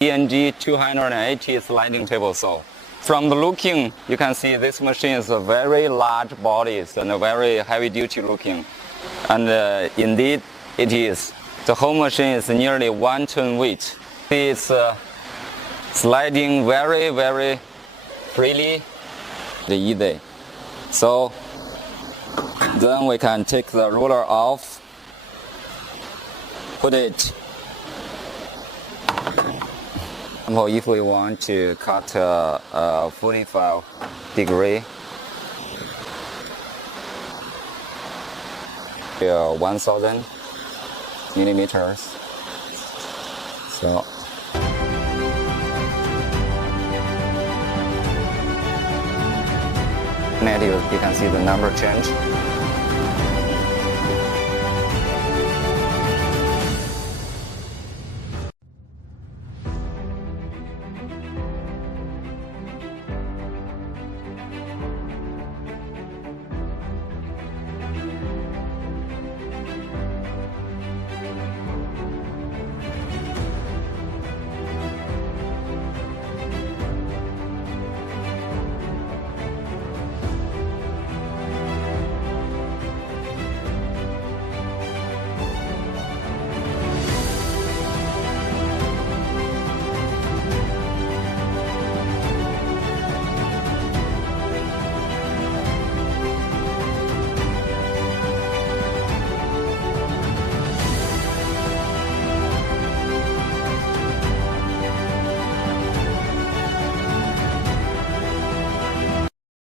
ENG 280 sliding table saw. From the looking, you can see this machine is a very large bodies and a very heavy duty looking. And indeed it is. The whole machine is nearly 1 ton weight. It's sliding very, very freely, easy. So then we can take the roller off, put it. If we want to cut 45 degree, 1000 millimeters. So you can see the number change.